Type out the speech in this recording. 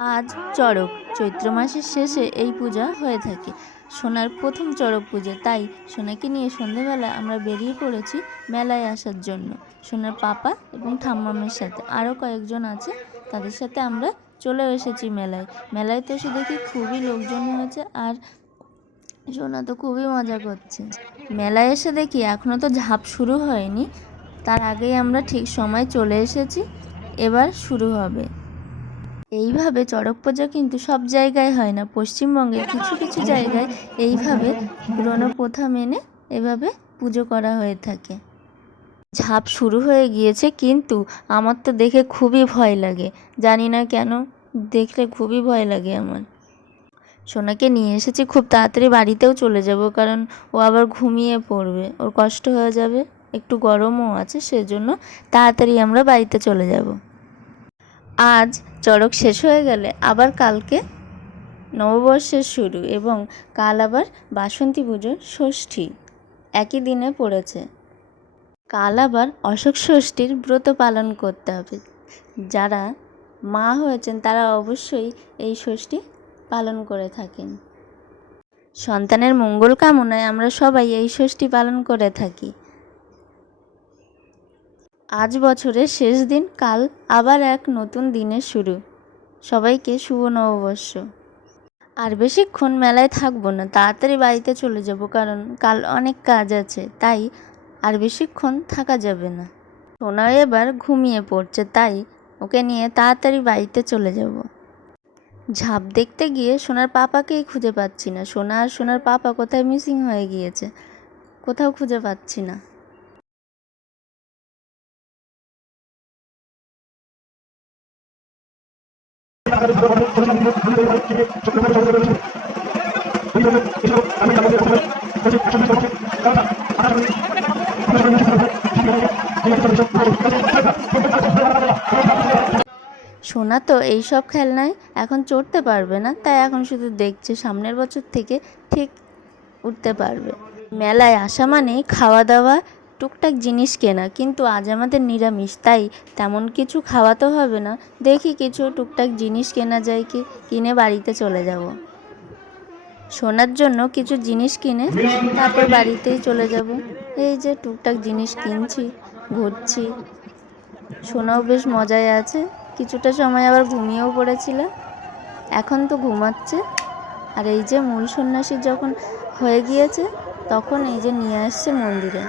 আজ চড়ক। চৈত্র মাসের শেষে এই পূজা হয়ে থাকে। সোনার প্রথম চড়ক পুজো। তাই সোনাকে নিয়ে সন্ধেবেলা আমরা বেরিয়ে পড়েছি মেলায় আসার জন্য। সোনার পাপা এবং ঠাম্মামের সাথে আরও কয়েকজন আছে। তাদের সাথে আমরা চলে এসেছি মেলায়। মেলায় তো এসে দেখি খুবই লোকজন হয়েছে আর সোনা তো খুবই মজা করছে। মেলায় এসে দেখি এখনও তো ঝাঁপ শুরু হয়নি। তার আগেই আমরা ঠিক সময় চলে এসেছি। এবার শুরু হবে। এইভাবে চড়ক পূজা কিন্তু সব জায়গায় হয় না। পশ্চিমবঙ্গের কিছু কিছু জায়গায় এইভাবে পুরনো প্রথা মেনে এভাবে পুজো করা হয়ে থাকে। ঝাঁপ শুরু হয়ে গিয়েছে কিন্তু আমার তো দেখে খুবই ভয় লাগে। জানি না কেন, দেখলে খুবই ভয় লাগে আমার। সোনাকে নিয়ে এসেছি, খুব তাড়াতাড়ি বাড়িতেও চলে যাব কারণ ও আবার ঘুমিয়ে পড়বে। ওর কষ্ট হয়ে যাবে, একটু গরমও আছে, সেজন্য তাড়াতাড়ি আমরা বাড়িতে চলে যাব। আজ চড়ক শেষ হয়ে গেলে আবার কালকে নববর্ষের শুরু এবং কাল আবার বাসন্তী পুজোর ষষ্ঠী। একই দিনে পড়েছে। কাল আবার অশোক ষষ্ঠীর ব্রত পালন করতে হবে। যারা মা হয়েছেন তারা অবশ্যই এই ষষ্ঠী পালন করে থাকেন। সন্তানের মঙ্গল কামনায় আমরা সবাই এই ষষ্ঠী পালন করে থাকি। আজ বছরের শেষ দিন, কাল আবার এক নতুন দিনের শুরু। সবাইকে শুভ নববর্ষ। আর বেশিক্ষণ মেলায় থাকব না, তাড়াতাড়ি বাড়িতে চলে যাব, কারণ কাল অনেক কাজ আছে, তাই আর বেশিক্ষণ থাকা যাবে না। সোনা এবার ঘুমিয়ে পড়ছে, তাই ওকে নিয়ে তাড়াতাড়ি বাড়িতে চলে যাব। ঝাঁপ দেখতে গিয়ে সোনার পাপাকেই খুঁজে পাচ্ছি না। সোনা আর সোনার পাপা কোথায় মিসিং হয়ে গিয়েছে, কোথাও খুঁজে পাচ্ছি না। সোনা তো এইসব খেলনায় এখন চড়তে পারবে না, তাই এখন শুধু দেখছে সামনের বছর থেকে ঠিক উঠতে পারবে। মেলায় আসা মানেই খাওয়া দাওয়া টুকটাক জিনিস কেনা, কিন্তু আজ আমাদের নিরামিষ, তাই তেমন কিছু খাওয়া তো হবে না। দেখি কিছু টুকটাক জিনিস কেনা যায় কি, কিনে বাড়িতে চলে যাব। সোনার জন্য কিছু জিনিস কিনে তারপর বাড়িতেই চলে যাব। এই যে টুকটাক জিনিস কিনছি, ঘুরছি। সোনাও বেশ মজায় আছে। কিছুটা সময় আবার ঘুমিয়েও পড়েছিল এখন তো ঘুমাচ্ছে। আর এই যে মূল সন্ন্যাসী যখন হয়ে গিয়েছে, তখন এই যে নিয়ে আসছে মন্দিরে।